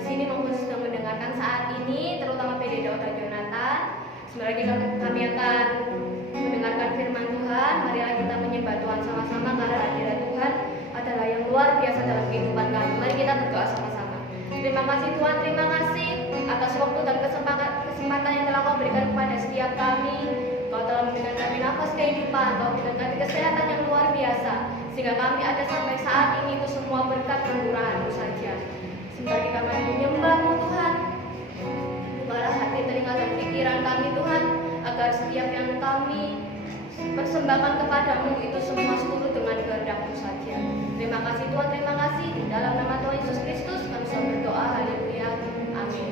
di sini maupun sedang mendengarkan saat ini, terutama PD Dr. Jonathan. Sebentar lagi kami akan mendengarkan firman Tuhan. Marilah kita menyembah Tuhan sama-sama karena hadirat Tuhan adalah yang luar biasa dalam kehidupan kami. Mari kita berdoa sama-sama. Terima kasih Tuhan, terima kasih atas waktu dan kesempatan yang telah Kau berikan kepada setiap kami. Kau telah memberikan kami nafas kehidupan, Kau berikan kami kesehatan yang luar biasa, sehingga kami ada sampai saat ini. Itu semua berkat kemurahan-Mu saja. Sebentar kita kami menyembah-Mu Tuhan. Bukalah hati, telinga dan pikiran kami Tuhan, agar setiap yang kami persembahkan kepadamu itu semua seturut dengan kehendak-Mu saja. Terima kasih Tuhan, terima kasih. Di dalam nama Tuhan Yesus Kristus kami selalu berdoa. Haleluya. Amin.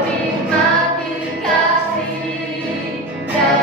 Menikmati kasih dan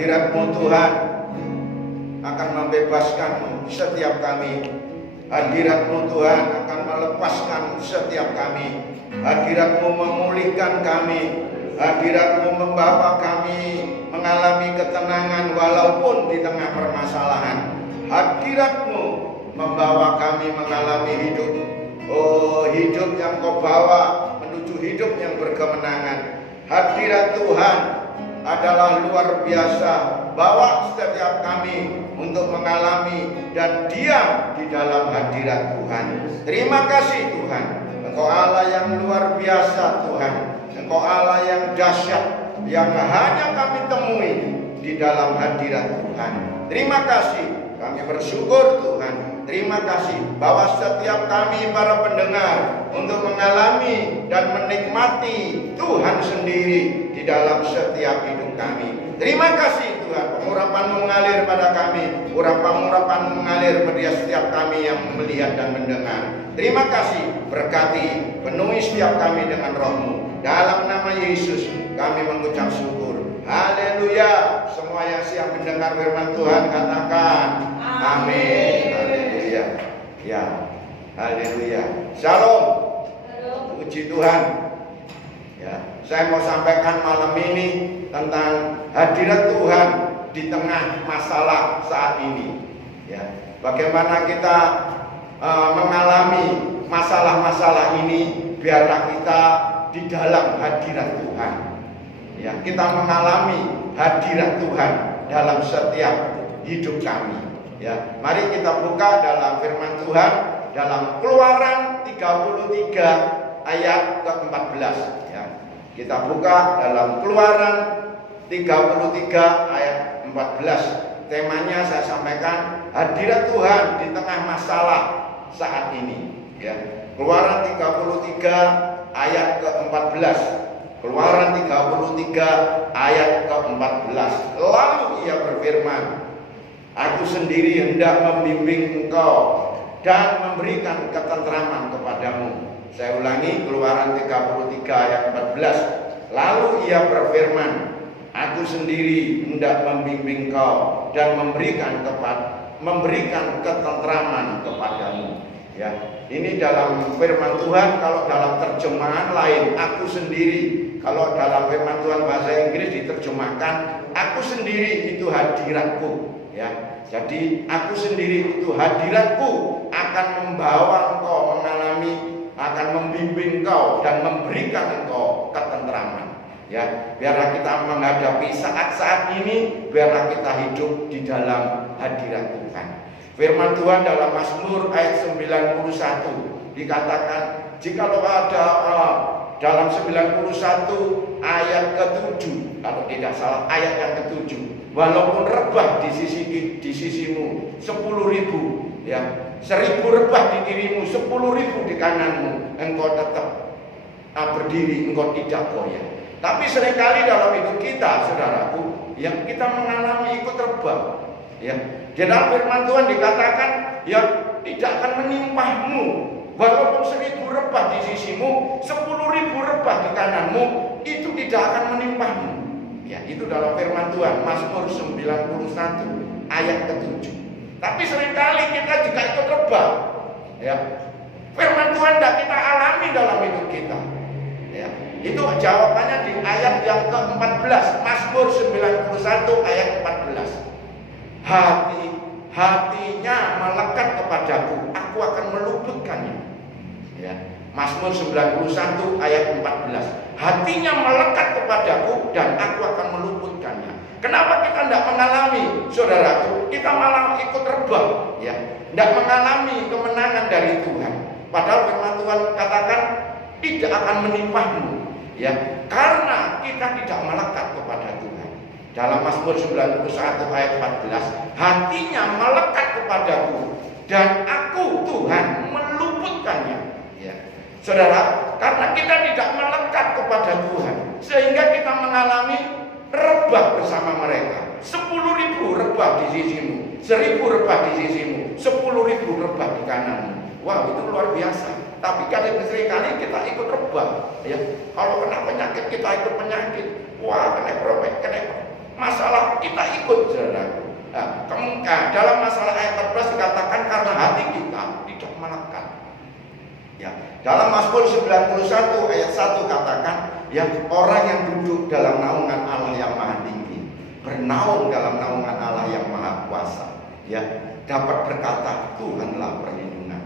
Hadirat-Mu Tuhan akan membebaskan setiap kami. Hadirat-Mu Tuhan akan melepaskan setiap kami. Hadirat-Mu memulihkan kami. Hadirat-Mu membawa kami mengalami ketenangan walaupun di tengah permasalahan. Hadirat-Mu membawa kami mengalami hidup. Oh, hidup yang Kau bawa menuju hidup yang berkemenangan. Hadirat Tuhan adalah luar biasa. Bawa setiap kami untuk mengalami dan diam di dalam hadirat Tuhan. Terima kasih Tuhan. Engkau Allah yang luar biasa Tuhan. Engkau Allah yang dahsyat, yang hanya kami temui di dalam hadirat Tuhan. Terima kasih. Kami bersyukur Tuhan. Terima kasih bahwa setiap kami para pendengar untuk mengalami dan menikmati Tuhan sendiri di dalam setiap hidup kami. Terima kasih Tuhan. Pengurapan mengalir pada kami. Urapan mengalir pada setiap kami yang melihat dan mendengar. Terima kasih. Berkati, penuhi setiap kami dengan roh-Mu. Dalam nama Yesus kami mengucap syukur. Haleluya. Semua yang siap mendengar firman Tuhan katakan amin. Haleluya. Ya. Haleluya. Shalom. Puji Tuhan. Ya, saya mau sampaikan malam ini tentang hadirat Tuhan di tengah masalah saat ini. Ya. Bagaimana kita mengalami masalah-masalah ini biarlah kita di dalam hadirat Tuhan. Ya, kita mengalami hadirat Tuhan dalam setiap hidup kami. Ya, mari kita buka dalam firman Tuhan dalam Keluaran 33 ayat ke-14. Ya, kita buka dalam Keluaran 33 ayat 14. Temanya saya sampaikan hadirat Tuhan di tengah masalah saat ini. Ya, Keluaran 33 ayat ke-14. Keluaran 33 ayat ke-14. Lalu ia berfirman, Aku sendiri hendak membimbing engkau dan memberikan ketentraman kepadamu. Saya ulangi, Keluaran 33 ayat 14. Lalu ia berfirman, Aku sendiri hendak membimbing engkau dan memberikan ketentraman kepadamu. Ya, ini dalam firman Tuhan. Kalau dalam terjemahan lain, aku sendiri. Kalau dalam firman Tuhan bahasa Inggris diterjemahkan, aku sendiri itu hadiratku. Ya, jadi aku sendiri itu hadiratku akan membawa engkau mengalami, akan membimbing engkau dan memberikan engkau ketentraman. Ya, biarlah kita menghadapi saat-saat ini, biarlah kita hidup di dalam hadirat Tuhan. Firman Tuhan dalam Mazmur ayat 91 dikatakan, jikalau ada dalam 91 ayat ke-7, kalau tidak salah ayat yang ke-7, walaupun rebah di sisimu 10.000, ya, 1.000 rebah di kirimu, 10.000 di kananmu, engkau tetap berdiri, engkau tidak goyah. Tapi seringkali dalam hidup kita, saudaraku, yang kita mengalami ikut rebah. Ya, di dalam firman Tuhan dikatakan, ya, tidak akan menimpahmu. Walaupun 1.000 rebah di sisimu, 10.000 rebah di kananmu, itu tidak akan menimpahmu. Ya, itu dalam firman Tuhan, Mazmur 91 ayat ke-7. Tapi seringkali kita juga ikut rebah. Ya, firman Tuhan tidak kita alami dalam hidup kita. Ya, itu jawabannya di ayat yang ke-14, Mazmur 91 ayat 14. Hatinya melekat kepadaku, aku akan meluputkannya. Ya, Mazmur 91 ayat 14. Hatinya melekat kepadaku dan aku akan meluputkannya. Kenapa kita tidak mengalami, saudaraku? Kita malah ikut rebah, ya, tidak mengalami kemenangan dari Tuhan. Padahal firman Tuhan katakan tidak akan menimpahmu, ya, karena kita tidak melekat kepada Tuhan. Dalam Mazmur 91 ayat 14, hatinya melekat kepadaku dan aku Tuhan meluputkannya. Ya, saudara, karena kita tidak melekat kepada Tuhan, sehingga kita mengalami rebah bersama mereka. 10.000 rebah di sisimu, 1.000 rebah di sisimu, 10.000 rebah di kananmu. Wow, itu luar biasa. Tapi seringkali kita ikut rebah. Ya, kalau kena penyakit kita ikut penyakit. Wah, kena masalah kita ikut, saudaraku. Dalam masalah ayat 14 dikatakan karena hati kita tidak melekat. Ya, dalam Mazmur 91 ayat 1 katakan, ya, orang yang duduk dalam naungan Allah yang maha tinggi, bernaung dalam naungan Allah yang maha kuasa, ya, dapat berkata Tuhanlah perlindungan.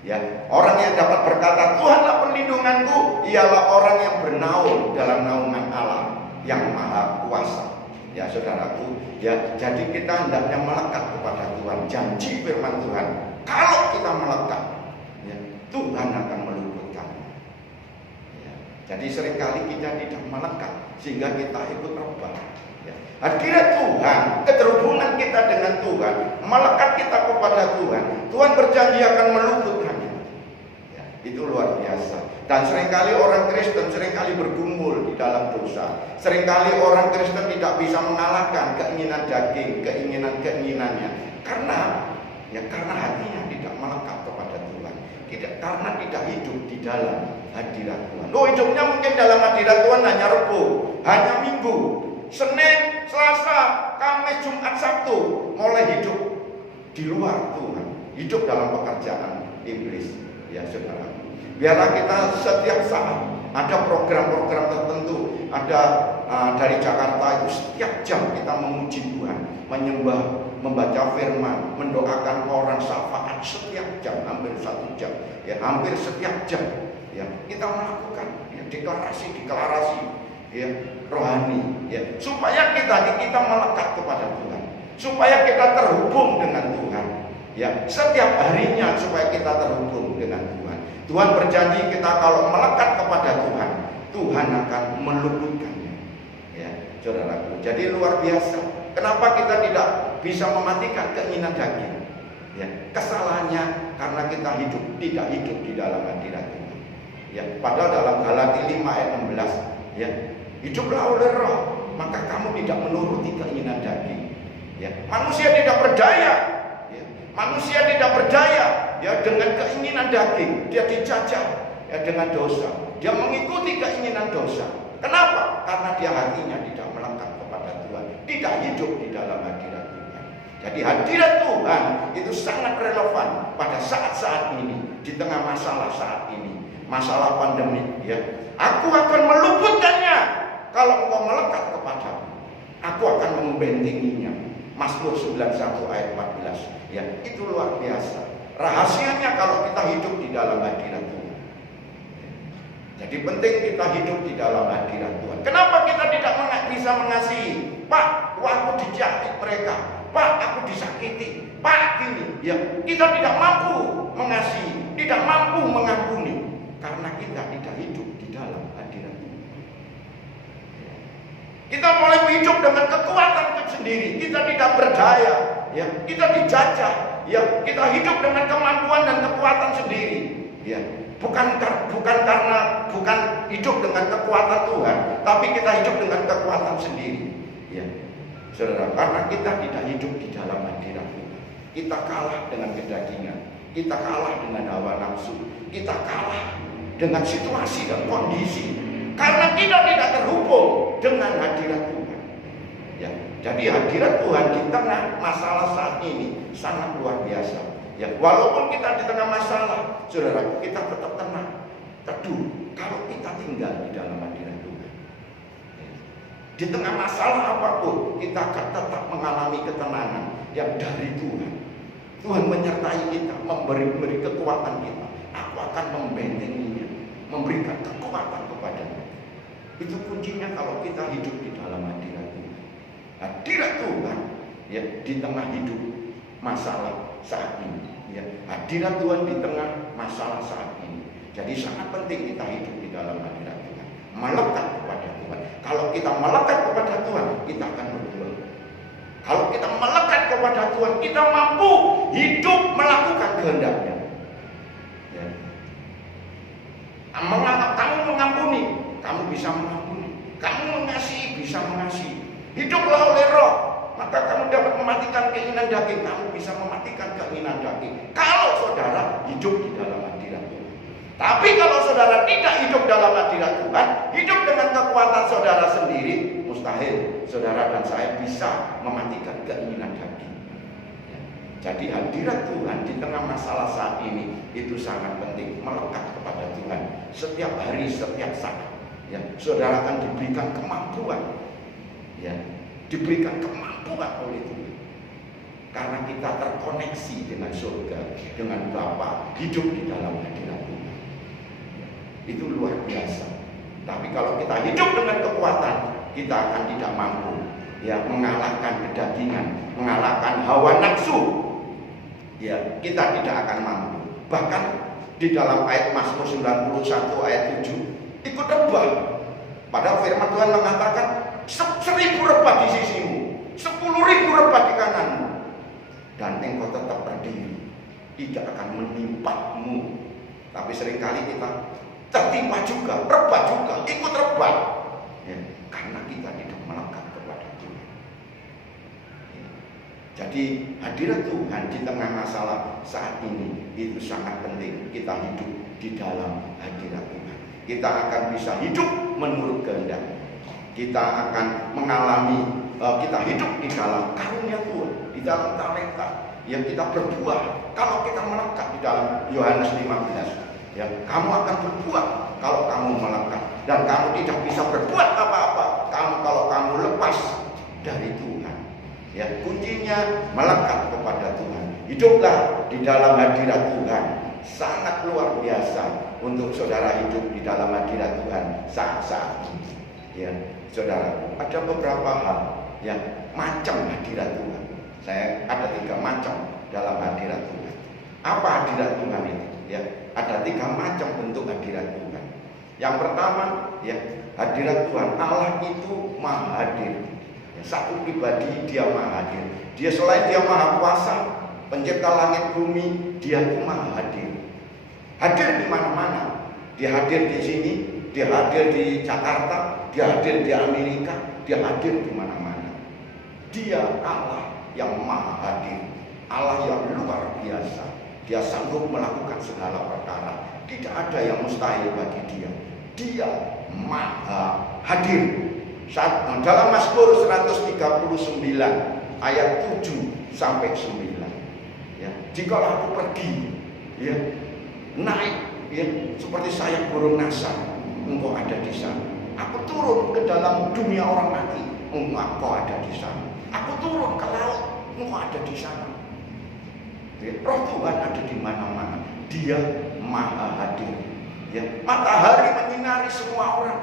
Ya, orang yang dapat berkata Tuhanlah perlindunganku ialah orang yang bernaung dalam naungan Allah yang maha kuasa. Ya, saudaraku, ya, jadi kita hendaknya melekat kepada Tuhan. Janji firman Tuhan, kalau kita melekat, ya, Tuhan akan meluputkan. Ya, jadi seringkali kita tidak melekat sehingga kita ikut rebah. Ya, hadirat Tuhan, keterhubungan kita dengan Tuhan, melekat kita kepada Tuhan, Tuhan berjanji akan meluputkannya. Ya, itu luar biasa. Dan seringkali orang Kristen seringkali bergumul di dalam dosa. Seringkali orang Kristen tidak bisa mengalahkan keinginan daging, keinginan-keinginannya. Karena hatinya tidak melekat kepada Tuhan. Karena tidak hidup di dalam hadirat Tuhan. Hidupnya mungkin dalam hadirat Tuhan hanya Rebo, hanya Minggu, Senin, Selasa, Kamis, Jumat, Sabtu. Mulai hidup di luar Tuhan, hidup dalam pekerjaan iblis. Ya, saudara. Biarlah kita setiap saat ada program-program tertentu, ada dari Jakarta itu setiap jam kita memuji Tuhan, menyembah, membaca firman, mendoakan orang, syafaat setiap jam, hampir 1 jam, ya, hampir setiap jam, ya, kita melakukan, ya, deklarasi, ya, rohani, ya, supaya kita melekat kepada Tuhan, supaya kita terhubung dengan Tuhan, ya, setiap harinya supaya kita terhubung dengan Tuhan. Tuhan berjanji kita kalau melekat kepada Tuhan, Tuhan akan meluputkannya. Ya, saudaraku. Jadi luar biasa. Kenapa kita tidak bisa mematikan keinginan daging? Ya, kesalahannya karena kita tidak hidup di dalam hadirat Tuhan. Ya, padahal dalam Galatia 5 ayat 16, ya, hiduplah oleh Roh, maka kamu tidak menuruti keinginan daging. Ya, manusia tidak berdaya. Manusia tidak berdaya, ya, dengan keinginan daging. Dia dijajah, ya, dengan dosa. Dia mengikuti keinginan dosa. Kenapa? Karena dia hatinya tidak melekat kepada Tuhan, tidak hidup di dalam hadirat Tuhan. Jadi hadirat Tuhan itu sangat relevan pada saat-saat ini, di tengah masalah saat ini, masalah pandemi. Ya, aku akan meluputkannya kalau engkau melekat kepadaku. Aku akan membentenginya. Mazmur 91 ayat 14. Ya, itu luar biasa. Rahasianya kalau kita hidup di dalam hadirat Tuhan. Jadi penting kita hidup di dalam hadirat Tuhan. Kenapa kita tidak bisa mengasihi? Pak, aku dijahit mereka. Pak, aku disakiti. Pak, gini. Ya, kita tidak mampu mengasihi, tidak mampu mengampuni karena kita tidak hidup di dalam hadirat Tuhan. Kita mulai hidup dengan kekuatan sendiri. Kita tidak berdaya, ya. Kita dijajah, ya. Kita hidup dengan kemampuan dan kekuatan sendiri, ya. Bukan hidup dengan kekuatan Tuhan, tapi kita hidup dengan kekuatan sendiri, ya. Saudara, karena kita tidak hidup di dalam hadirat Tuhan. Kita kalah dengan kedagingan, kita kalah dengan hawa nafsu, kita kalah dengan situasi dan kondisi. Karena kita tidak terhubung dengan hadirat Tuhan. Ya, jadi hadirat Tuhan di tengah masalah saat ini sangat luar biasa. Ya, walaupun kita di tengah masalah, saudara, kita tetap tenang, teduh. Kalau kita tinggal di dalam hadirat Tuhan, ya, di tengah masalah apapun, kita akan tetap mengalami ketenangan yang dari Tuhan. Tuhan menyertai kita, memberi kekuatan kita. Aku akan membentenginya, memberikan kekuatan kepada-Nya. Itu kuncinya kalau kita hidup di dalam hadirat Tuhan. Hadirat Tuhan, ya, di tengah hidup masalah saat ini, ya. Hadirat Tuhan di tengah masalah saat ini. Jadi sangat penting kita hidup di dalam hadirat Tuhan, melekat kepada Tuhan. Kalau kita melekat kepada Tuhan, kita akan berbuah. Kalau kita melekat kepada Tuhan, kita mampu hidup melakukan kehendak-Nya. Ya. Kamu mengampuni, kamu bisa mengampuni. Kamu mengasihi, bisa mengasihi. Hiduplah oleh Roh, maka kamu dapat mematikan keinginan daging. Kamu bisa mematikan keinginan daging kalau saudara hidup di dalam hadirat Tuhan. Tapi kalau saudara tidak hidup dalam hadirat Tuhan, hidup dengan kekuatan saudara sendiri, mustahil saudara dan saya bisa mematikan keinginan daging. Jadi hadirat Tuhan di tengah masalah saat ini itu sangat penting, melekat kepada Tuhan setiap hari, setiap saat. Ya, saudara akan diberikan kemampuan, ya, diberikan kemampuan oleh Tuhan. Karena kita terkoneksi dengan surga, dengan Bapa, hidup di dalam hadirat Tuhan. Ya, itu luar biasa. Tapi kalau kita hidup dengan kekuatan, kita akan tidak mampu, ya, mengalahkan kedagingan, mengalahkan hawa nafsu. Ya, kita tidak akan mampu. Bahkan di dalam ayat Mazmur 91 ayat 7 ikut rebah. Padahal firman Tuhan mengatakan 1.000 rebah di sisimu, 10.000 rebah di kananmu, dan engkau tetap berdiri, tidak akan menimpamu. Tapi seringkali kita tertimpa juga, rebah juga, ikut rebah, ya, karena kita tidak melekat kepada Tuhan. Jadi hadirat Tuhan di tengah masalah saat ini itu sangat penting. Kita hidup di dalam hadirat Tuhan. Kita akan bisa hidup menurut kehendak. Kita akan mengalami, kita hidup di dalam karunia Tuhan, di dalam talenta yang kita berbuah. Kalau kita melekat di dalam Yohanes 15, ya, kamu akan berbuah kalau kamu melekat. Dan kamu tidak bisa berbuat apa-apa kalau kamu lepas dari Tuhan. Ya, kuncinya melekat kepada Tuhan. Hiduplah di dalam hadirat Tuhan. Sangat luar biasa untuk saudara hidup di dalam hadirat Tuhan saat-saat ini. Ya, saudara, ada beberapa hal yang macam hadirat Tuhan. Saya ada 3 macam dalam hadirat Tuhan. Apa hadirat Tuhan itu? Ya, ada 3 macam bentuk hadirat Tuhan. Yang pertama, ya, hadirat Tuhan. Allah itu maha hadir. Satu pribadi, dia maha hadir. Dia selain dia maha kuasa, pencipta langit bumi, dia itu maha hadir. Hadir di mana-mana. Dia hadir di sini, dia hadir di Jakarta, dia hadir di Amerika, dia hadir di mana-mana. Dia Allah yang maha hadir, Allah yang luar biasa. Dia sanggup melakukan segala perkara. Tidak ada yang mustahil bagi dia. Dia maha hadir. Dalam Mazmur 139 ayat 7 sampai 9, ya, jika aku pergi, ya, naik, ya, seperti sayap burung nasar, engkau ada di sana. Aku turun ke dalam dunia orang mati, engkau ada di sana. Aku turun ke laut, engkau ada di sana. Ya, Roh Tuhan ada di mana-mana. Dia maha hadir. Ya, matahari menyinari semua orang.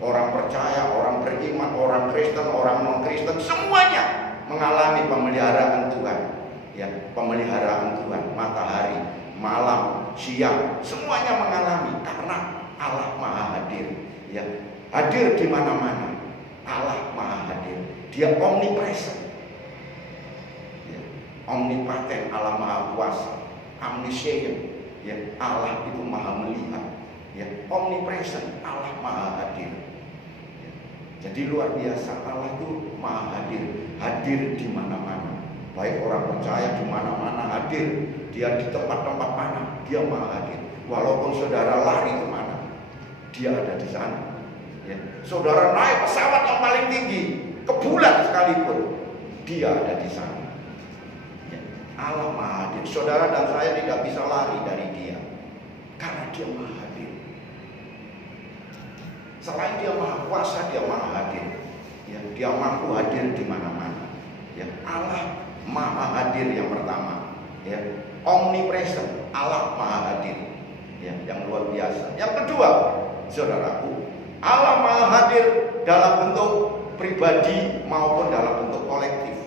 Orang percaya, orang beriman, orang Kristen, orang non-Kristen, semuanya mengalami pemeliharaan Tuhan. Ya, pemeliharaan Tuhan, matahari, malam, siang, semuanya mengalami karena Allah maha hadir. Ya, hadir di mana-mana. Allah maha hadir. Dia omnipresent. Ya, omnipoten, Allah maha kuasa. Omniscient, ya, Allah itu maha melihat. Ya, omnipresent, Allah maha hadir. Jadi luar biasa, Allah itu maha hadir, hadir di mana-mana. Baik orang percaya di mana-mana hadir, dia di tempat-tempat mana, dia maha hadir. Walaupun saudara lari kemana, dia ada di sana. Ya. Saudara naik pesawat yang paling tinggi, ke bulan sekalipun, dia ada di sana. Ya. Allah maha hadir. Saudara dan saya tidak bisa lari dari dia, karena dia maha hadir. Selain dia maha kuasa, dia maha hadir. Ya, dia mampu hadir di mana-mana. Ya, Allah maha hadir yang pertama. Ya, omnipresent, Allah maha hadir. Ya, yang luar biasa. Yang kedua, saudaraku, Allah maha hadir dalam bentuk pribadi maupun dalam bentuk kolektif.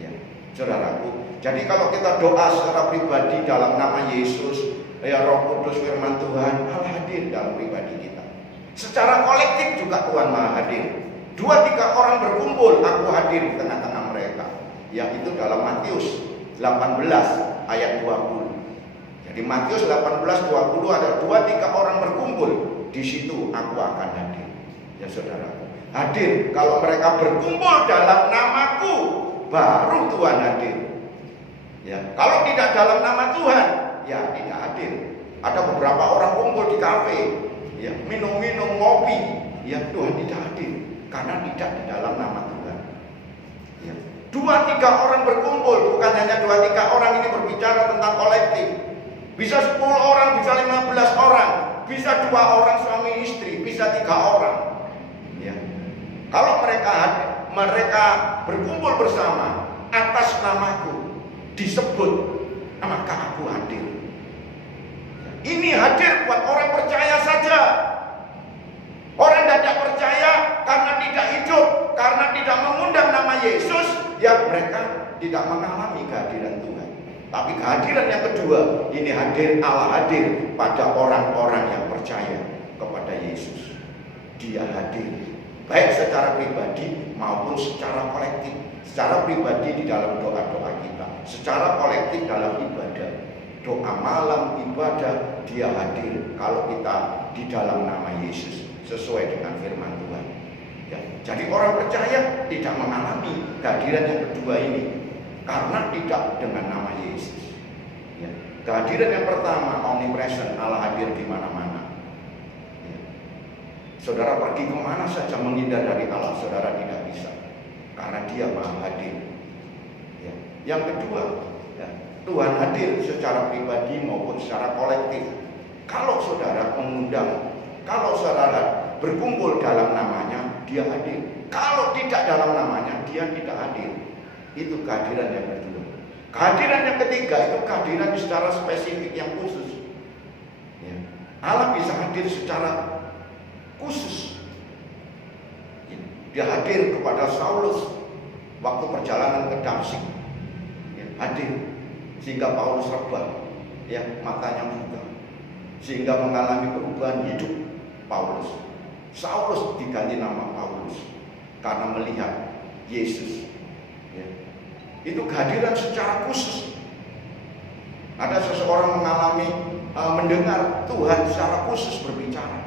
Ya, saudaraku. Jadi kalau kita doa secara pribadi dalam nama Yesus, ya Roh Kudus, Firman Tuhan, Allah hadir dalam pribadi kita. Secara kolektif juga Tuhan maha hadir. 2-3 orang berkumpul, aku hadir di tengah-tengah mereka. Yang itu dalam Matius 18 ayat 20. Jadi Matius 18:20 ada 2-3 orang berkumpul, di situ aku akan hadir. Ya saudara, hadir kalau mereka berkumpul dalam namaku, baru Tuhan hadir. Ya, kalau tidak dalam nama Tuhan, ya tidak hadir. Ada beberapa orang kumpul di kafe, ya, minum-minum, ngopi, ya Tuhan tidak hadir. karena tidak di dalam nama Tuhan. Ya. 2-3 orang berkumpul, bukan hanya 2-3 orang ini berbicara tentang kolektif. Bisa 10 orang, bisa 15 orang, bisa 2 orang suami istri, bisa 3 orang. Ya. Kalau mereka berkumpul bersama atas namaku disebut, maka aku hadir. Ini hadir buat orang percaya saja. Orang tidak percaya karena tidak hidup, karena tidak mengundang nama Yesus, ya mereka tidak mengalami kehadiran Tuhan. Tapi kehadiran yang kedua, ini Allah hadir pada orang-orang yang percaya kepada Yesus. Dia hadir, baik secara pribadi maupun secara kolektif. Secara pribadi di dalam doa-doa kita, secara kolektif dalam ibadah. Doa malam, ibadah, dia hadir kalau kita di dalam nama Yesus, sesuai dengan firman Tuhan. Ya, jadi orang percaya tidak mengalami kehadiran yang kedua ini karena tidak dengan nama Yesus. Ya, kehadiran yang pertama, omnipresent, Allah hadir di mana-mana. Ya. Saudara pergi kemana saja menghindar dari Allah, saudara tidak bisa, karena dia maha hadir. Ya. Yang kedua, ya, Tuhan hadir secara pribadi maupun secara kolektif. Kalau saudara mengundang, kalau saudara berkumpul dalam namanya, dia hadir. Kalau tidak dalam namanya, dia tidak hadir. Itu kehadiran yang kedua. Kehadiran yang ketiga itu kehadiran secara spesifik yang khusus. Ya. Allah bisa hadir secara khusus. Ya. Dia hadir kepada Saulus waktu perjalanan ke Damsyik. Ya. Hadir sehingga Paulus rebah, ya, matanya buka, sehingga mengalami perubahan hidup Paulus. Saulus diganti nama Paulus karena melihat Yesus. Ya. Itu kehadiran secara khusus. Ada seseorang mengalami mendengar Tuhan secara khusus berbicara,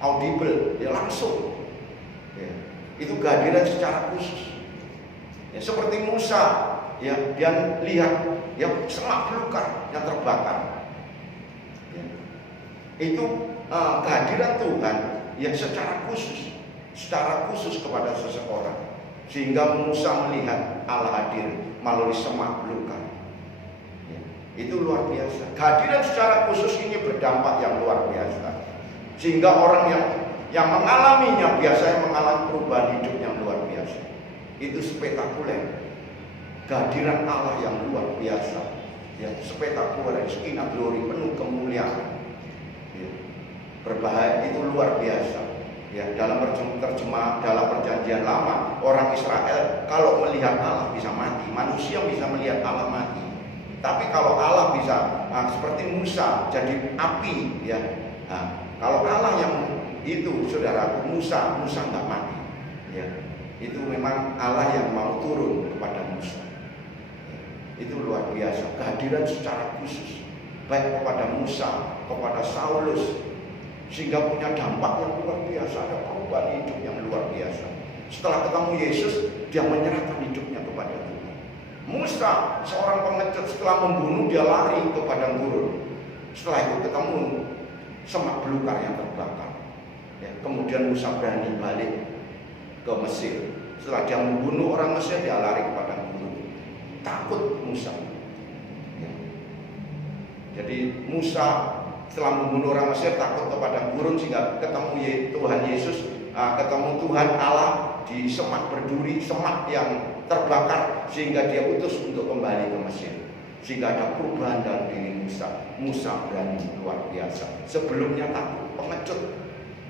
audible, ya langsung. Ya. Itu kehadiran secara khusus. Ya, seperti Musa, ya, dia lihat ya semak belukar yang terbakar. Ya. Itu kehadiran Tuhan yang secara khusus kepada seseorang, sehingga Musa melihat Allah hadir melalui semak belukar. Ya. Itu luar biasa. Kehadiran secara khusus ini berdampak yang luar biasa, sehingga orang yang mengalaminya biasanya mengalami perubahan hidup yang luar biasa. Itu spektakuler. Kehadiran Allah yang luar biasa, ya, spektakuler, skinah glory, penuh kemuliaan. Ya. Berbahaya, itu luar biasa. Ya, dalam terjemah dalam perjanjian lama, orang Israel kalau melihat Allah bisa mati, manusia bisa melihat Allah mati. Tapi kalau Allah bisa seperti Musa jadi api, ya. Nah, kalau Allah yang itu, saudara, Musa nggak mati. Ya. Itu memang Allah yang mau turun kepada Musa. Ya. Itu luar biasa, kehadiran secara khusus baik kepada Musa, kepada Saulus, sehingga punya dampak yang luar biasa, ada perubahan hidup yang luar biasa. Setelah ketemu Yesus, dia menyerahkan hidupnya kepada Tuhan. Musa, seorang pengecut, setelah membunuh dia lari ke padang gurun. Setelah itu ketemu semak belukar yang terbakar. Ya, kemudian Musa berani balik ke Mesir. Setelah dia membunuh orang Mesir, dia lari ke padang gurun. Takut Musa. Ya. Jadi Musa setelah membunuh orang Mesir takut kepada gurun, sehingga ketemu Tuhan Yesus, ketemu Tuhan Allah di semak berduri, semak yang terbakar, sehingga dia utus untuk kembali ke Mesir. Sehingga ada perubahan dalam diri Musa. Musa berani luar biasa. Sebelumnya takut, pengecut.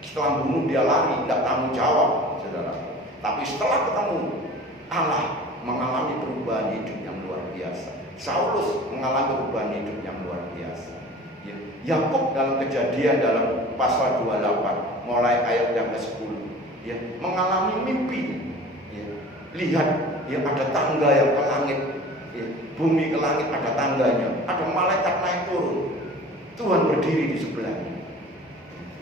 Setelah membunuh dia lari, tidak tanggung jawab, saudara. Tapi setelah ketemu Allah, mengalami perubahan hidup yang luar biasa. Saulus mengalami perubahan hidup yang luar biasa. Yakub dalam Kejadian dalam pasal 28 mulai ayat yang ke-10, ya, mengalami mimpi, ya, lihat, ya, ada tangga yang ke langit, ya, bumi ke langit ada tangganya, ada malaikat naik turun, Tuhan berdiri di sebelahnya.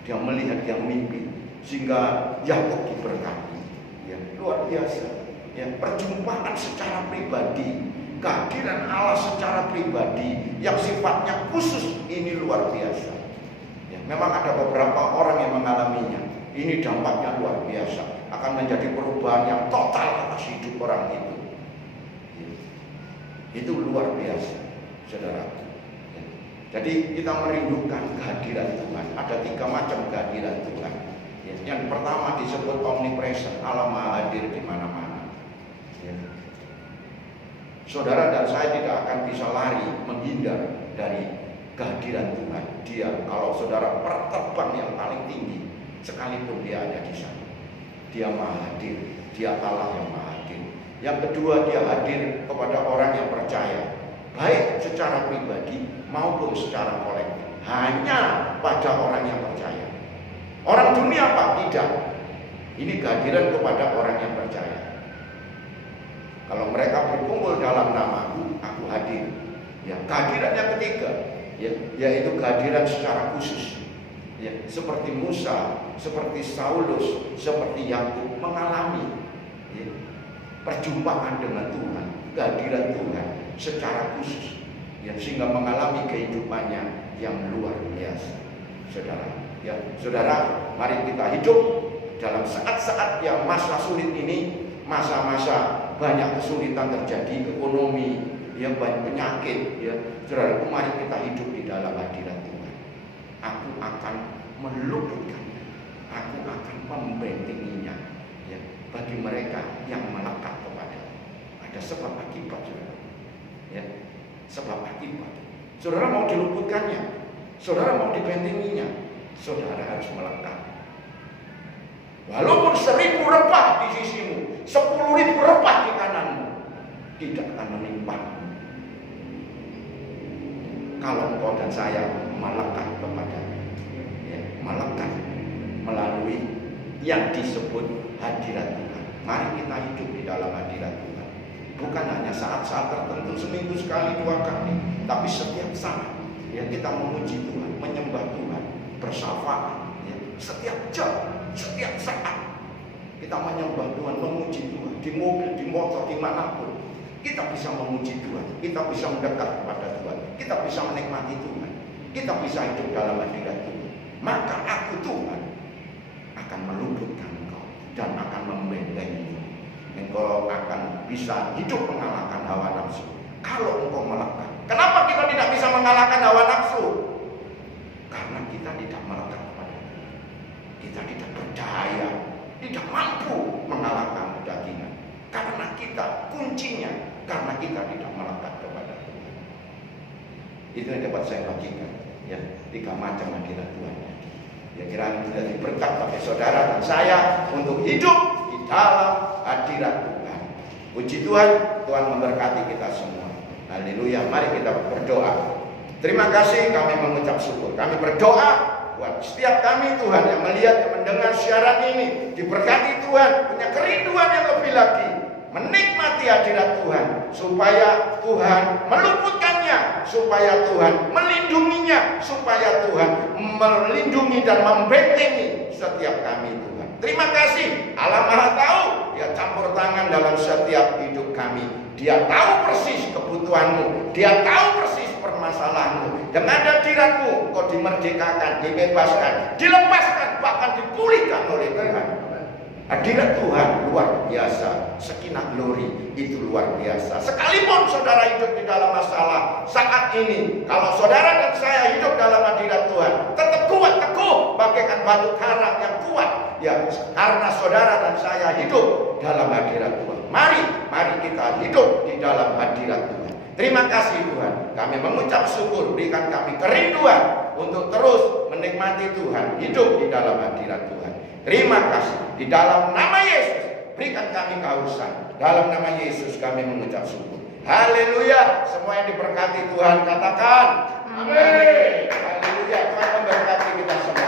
Dia melihat yang mimpi, sehingga Yakub diberkati. Ya, luar biasa. Ya, perjumpaan secara pribadi, kehadiran Allah secara pribadi yang sifatnya khusus ini luar biasa. Ya, memang ada beberapa orang yang mengalaminya. ini dampaknya luar biasa, akan menjadi perubahan yang total atas hidup orang itu. Itu luar biasa, saudara. Jadi kita merindukan kehadiran Tuhan. Ada 3 macam kehadiran Tuhan. Yang pertama disebut omnipresent, Allah Maha hadir di mana-mana. Saudara dan saya tidak akan bisa lari menghindar dari kehadiran Tuhan. Dia, kalau saudara terbang yang paling tinggi, sekalipun dia ada di sana, dia Maha hadir. Dia Allah yang Maha hadir. Yang kedua, dia hadir kepada orang yang percaya, baik secara pribadi maupun secara kolektif. Hanya pada orang yang percaya. Orang dunia apa? Tidak. Ini kehadiran kepada orang yang percaya. Kalau mereka berkumpul dalam namaku, aku hadir. Ya, kehadiran yang ketiga, ya, yaitu kehadiran secara khusus. Ya, seperti Musa, seperti Saulus, seperti Yakub mengalami perjumpaan dengan Tuhan, kehadiran Tuhan secara khusus, ya, sehingga mengalami kehidupannya yang luar biasa. Saudara, mari kita hidup dalam saat-saat yang masa sulit ini, masa-masa banyak kesulitan terjadi, ekonomi, ya, banyak penyakit, ya, saudara, mari kita hidup di dalam hadirat Tuhan. Aku akan meluputkannya, aku akan membentenginya, ya, bagi mereka yang melekat kepada. Ada sebab akibat, saudara. Ya, sebab akibat. Saudara mau diluputkannya, saudara mau dibentenginya, saudara harus melekat. Walaupun 1000 rebah di sisimu, 10.000 rebah di kananmu, tidak akan menimpa kalau engkau dan saya melekat kepada, ya, melekat melalui yang disebut hadirat Tuhan. Mari kita hidup di dalam hadirat Tuhan. Bukan hanya saat-saat tertentu, seminggu sekali, 2 kali, tapi setiap saat, ya, kita memuji Tuhan, menyembah Tuhan, bersyafaat, ya, setiap jam, setiap saat kita menyembah Tuhan, memuji Tuhan, di mobil, di motor, dimanapun kita bisa memuji Tuhan, kita bisa mendekat kepada Tuhan, kita bisa menikmati Tuhan, kita bisa hidup dalam hadirat Tuhan. Maka aku Tuhan akan meluputkan engkau dan akan membentengimu. Engkau akan bisa hidup mengalahkan hawa nafsu kalau engkau melekat. Kenapa kita tidak bisa mengalahkan hawa nafsu? Karena kita tidak melekat kepada Tuhan. Kita tidak berdaya, tidak mampu mengalahkan kedagingan. Karena kita kuncinya, karena kita tidak melekat kepada Tuhan. Itu yang dapat saya bagikan, ya, 3 macam hadirat Tuhan. Ya, kiranya menjadi berkat bagi saudara dan saya untuk hidup di dalam hadirat Tuhan. Puji Tuhan, Tuhan memberkati kita semua. Haleluya. Mari kita berdoa. Terima kasih, kami mengucap syukur. Kami berdoa buat setiap kami, Tuhan, yang melihat, yang mendengar siaran ini, diberkati Tuhan, punya kerinduan yang lebih lagi, menikmati hadirat Tuhan, supaya Tuhan meluputkannya, supaya Tuhan melindunginya, supaya Tuhan melindungi dan membentengi setiap kami, Tuhan. Terima kasih, Allah Maha tahu, Dia campur tangan dalam setiap hidup kami. Dia tahu persis kebutuhanmu, Dia tahu persis permasalahanmu. Dengan hadiratmu kau dimerdekakan, dibebaskan, dilepaskan, bahkan dipulihkan oleh Tuhan. Hadirat Tuhan luar biasa, sakinah glory itu luar biasa. Sekalipun saudara hidup di dalam masalah saat ini, kalau saudara dan saya hidup dalam hadirat Tuhan, tetap kuat, teguh, bagaikan batu karang yang kuat, ya, karena saudara dan saya hidup dalam hadirat Tuhan. Mari kita hidup di dalam hadirat Tuhan. Terima kasih Tuhan, kami mengucap syukur, berikan kami kerinduan untuk terus menikmati Tuhan, hidup di dalam hadirat Tuhan. Terima kasih, di dalam nama Yesus berikan kami kehausan. Dalam nama Yesus kami mengucap syukur. Haleluya. Semua yang diberkati Tuhan katakan amin. Haleluya. Tuhan memberkati kita semua.